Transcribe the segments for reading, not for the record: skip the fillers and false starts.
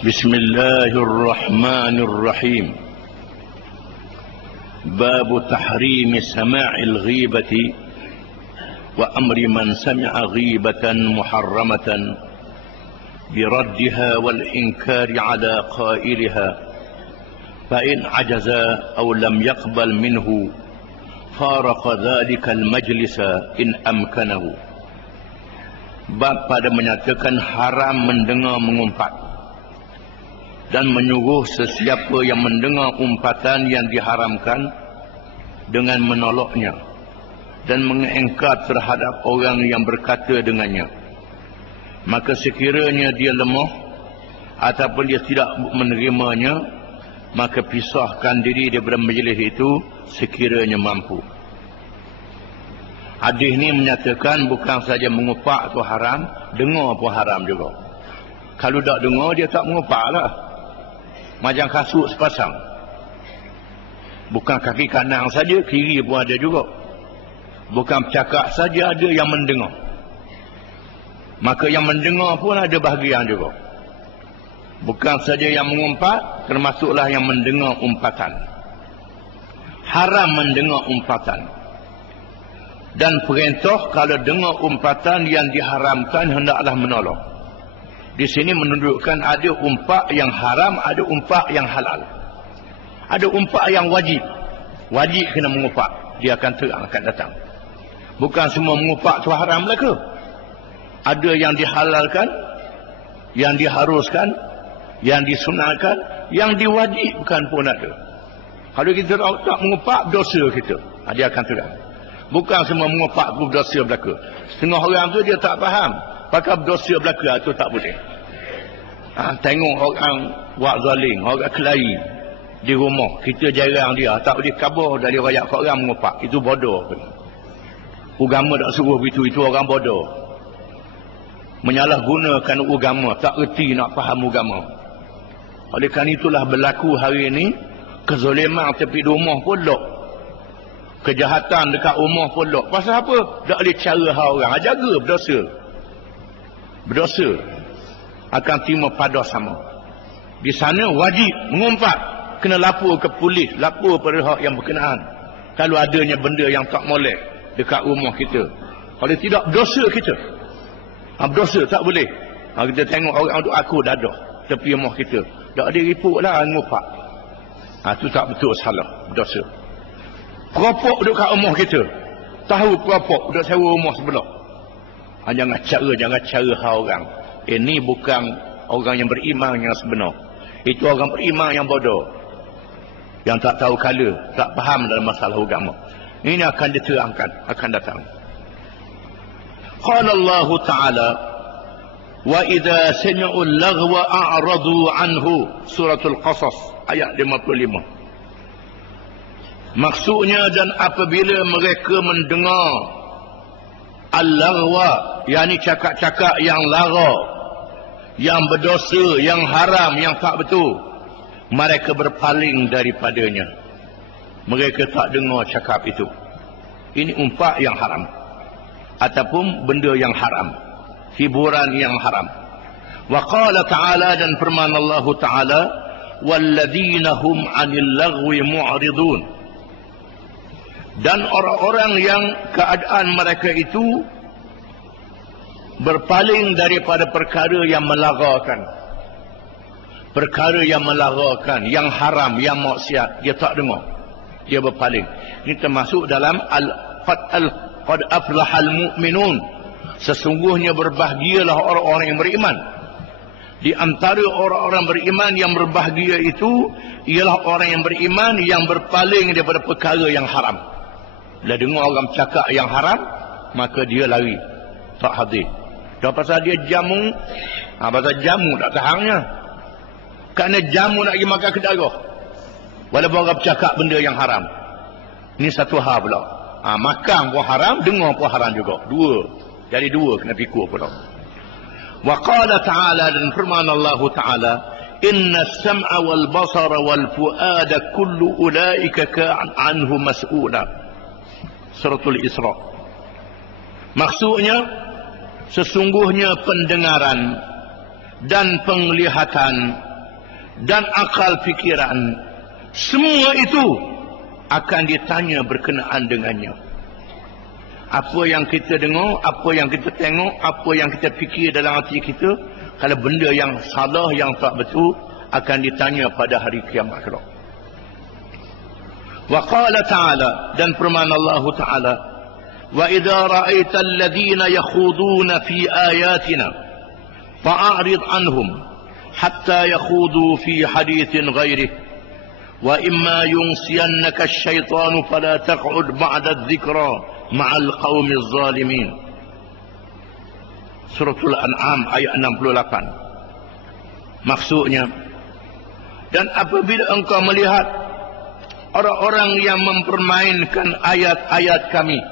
بسم الله الرحمن الرحيم. باب تحريم سماع الغيبة وأمر من سمع غيبة محرمة بردها والإنكار على قائلها، فإن عجز أو لم يقبل منه فارق ذلك المجلس إن أمكنه. Bab pada menyatakan haram mendengar mengumpat dan menyuruh sesiapa yang mendengar umpatan yang diharamkan dengan menolaknya dan mengingkar terhadap orang yang berkata dengannya. Maka sekiranya dia lemah ataupun dia tidak menerimanya, maka pisahkan diri daripada majlis itu sekiranya mampu. Hadis ini menyatakan bukan saja mengupak itu haram, dengar pun haram juga. Kalau tak dengar, dia tak mengupak lah. Macam kasut sepasang. Bukan kaki kanan saja, kiri pun ada juga. Bukan bercakap saja, ada yang mendengar. Maka yang mendengar pun ada bahagian juga. Bukan saja yang mengumpat, termasuklah yang mendengar umpatan. Haram mendengar umpatan. Dan perintah kalau dengar umpatan yang diharamkan, hendaklah menolak. Di sini menunjukkan ada umpak yang haram, ada umpak yang halal. Ada umpak yang wajib. Wajib kena mengumpak. Dia akan terang, akan datang. Bukan semua mengumpak itu haram lah ke? Ada yang dihalalkan, yang diharuskan, yang disunatkan, yang diwajibkan pun ada. Kalau kita tak mengumpak, dosa kita. Dia akan terang. Bukan semua mengumpak itu dosa belaka. Setengah orang tu dia tak faham. Pakai dosa belaka itu tak boleh. Tengok orang buat zalim, orang kelahi di rumah, kita jarang dia, tak boleh khabar dari rakyat ke orang mengumpat. Itu bodoh. Agama tak suruh begitu, itu orang bodoh. Menyalahgunakan agama, tak erti nak faham agama. Oleh kerana itulah berlaku hari ini, kezaliman tepi rumah pun lok. Kejahatan dekat rumah pun lok. Pasal apa? Tak boleh cara orang. Jaga berdosa. Berdosa akan terima pada sama. Di sana wajib mengumpat, kena lapor ke polis, lapor pada hak yang berkenaan kalau adanya benda yang tak molek dekat rumah kita. Kalau tidak, dosa kita. Berdosa tak boleh. Kita tengok orang duk aku dadah tepi rumah kita, tak ada report lah ngumpat. Itu tak betul, salah, berdosa. Peropok duduk kat rumah kita, tahu peropok duduk sewa rumah sebelah. Jangan cara orang. Ini bukan orang yang beriman yang sebenar. Itu orang beriman yang bodoh, yang tak tahu kala, tak faham dalam masalah agama. Ini akan diterangkan, akan datang. Qala Allah Ta'ala, wa idza sami'u al-laghwa a'radu anhu. Suratul Qasas ayat 55. Maksudnya, dan apabila mereka mendengar al-laghwa, yakni cakap-cakap yang lara, yang berdosa, yang haram, yang tak betul, mereka berpaling daripadanya. Mereka tak dengar cakap itu. Ini umpak yang haram, ataupun benda yang haram, hiburan yang haram. Wa qala ta'ala, dan firman Allah Ta'ala, walladzina hum 'anil laghwi mu'ridun. Dan orang-orang yang keadaan mereka itu berpaling daripada perkara yang melarakan. Perkara yang melarakan, yang haram, yang maksiat, dia tak dengar. Dia berpaling. Ini termasuk dalam qad aflahal mu'minun. Sesungguhnya berbahagialah orang-orang yang beriman. Di antara orang-orang beriman yang berbahagia itu ialah orang yang beriman yang berpaling daripada perkara yang haram. Bila dengar orang cakap yang haram, maka dia lari, tak hadir. Dah pasal dia jamu, pasal jamu tak tahannya. Kerana jamu nak pergi makan ke darah, walaupun orang bercakap benda yang haram. Ini satu hal pula. Makan pun haram, dengar pun haram juga. Dua. Jadi dua kena pikul pula. Wa qala ta'ala, dan firman Allah Ta'ala, inna as-sam'a wal basara wal fu'ada kullu ulaika anhu mas'ula. Suratul Isra. Maksudnya, sesungguhnya pendengaran dan penglihatan dan akal fikiran, semua itu akan ditanya berkenaan dengannya. Apa yang kita dengar, apa yang kita tengok, apa yang kita fikir dalam hati kita, kalau benda yang salah, yang tak betul, akan ditanya pada hari kiamat kelak. Wa qala ta'ala, dan firman Allah Ta'ala, wa idza ra'aita alladhina yakhuduna fi ayatina fa'arid anhum hatta yakhudu fi hadithin ghairihi wa imma yunsiyannaka asy-syaitanu fala taq'ud ba'da adh-dhikra ma'al qaumiz zalimin. Suratul An'am ayat 68. Maksudnya, dan apabila engkau melihat orang-orang yang mempermainkan ayat-ayat kami,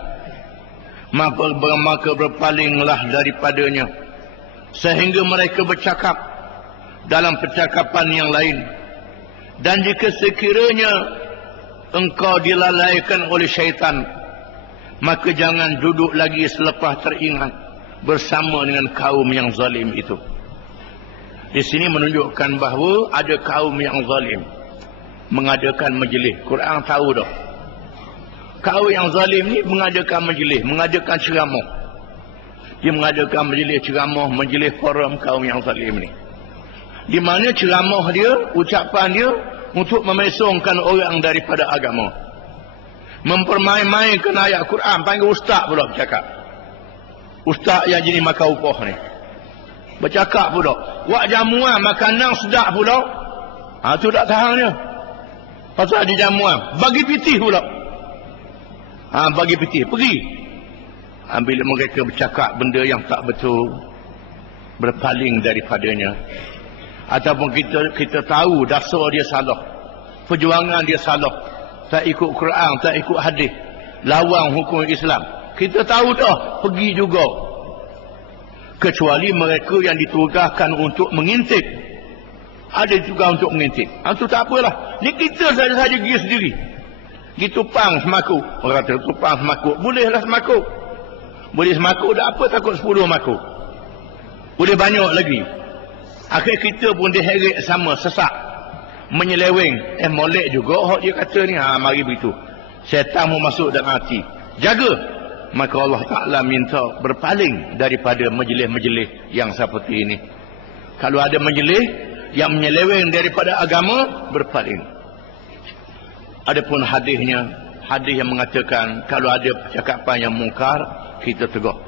maka berpalinglah daripadanya sehingga mereka bercakap dalam percakapan yang lain. Dan jika sekiranya engkau dilalaikan oleh syaitan, maka jangan duduk lagi selepas teringat bersama dengan kaum yang zalim itu. Di sini menunjukkan bahawa ada kaum yang zalim mengadakan majlis. Quran tahu dah. Kaum yang zalim ni mengadakan majlis, mengadakan ceramah. Dia mengadakan majlis ceramah, majlis forum kaum yang zalim ni. Di mana ceramah dia, ucapan dia untuk memesongkan orang daripada agama. Mempermain-mainkan ayat Quran, panggil ustaz pula bercakap. Ustaz yang jenis makan upah ni bercakap pula. Wak jamuan makanan sedap pula. Tu tak tahan dia. Pasal ada jamuan, bagi pitih pula. Bagi pitih, pergi. Bila mereka bercakap benda yang tak betul, berpaling daripadanya. Ataupun kita tahu dasar dia salah, perjuangan dia salah, tak ikut Quran, tak ikut hadis, lawan hukum Islam, kita tahu dah, pergi juga. Kecuali mereka yang ditugaskan untuk mengintip. Ada juga untuk mengintip. Itu tak apalah. Ni kita saja pergi sendiri. Pergi tupang semakuk. Orang kata tupang semakuk. Bolehlah semakuk. Boleh semakuk, tak apa takut 10 makuk. Boleh banyak lagi. Akhir kita pun diheret sama, sesak, menyeleweng. Molek juga hak dia kata ni. Mari begitu. Syaitan mau masuk dalam hati. Jaga. Maka Allah Ta'ala minta berpaling daripada majlis-majlis yang seperti ini. Kalau ada majlis yang menyeleweng daripada agama, berpaling. Adapun hadisnya, hadis yang mengatakan kalau ada percakapan yang mungkar, kita tegur.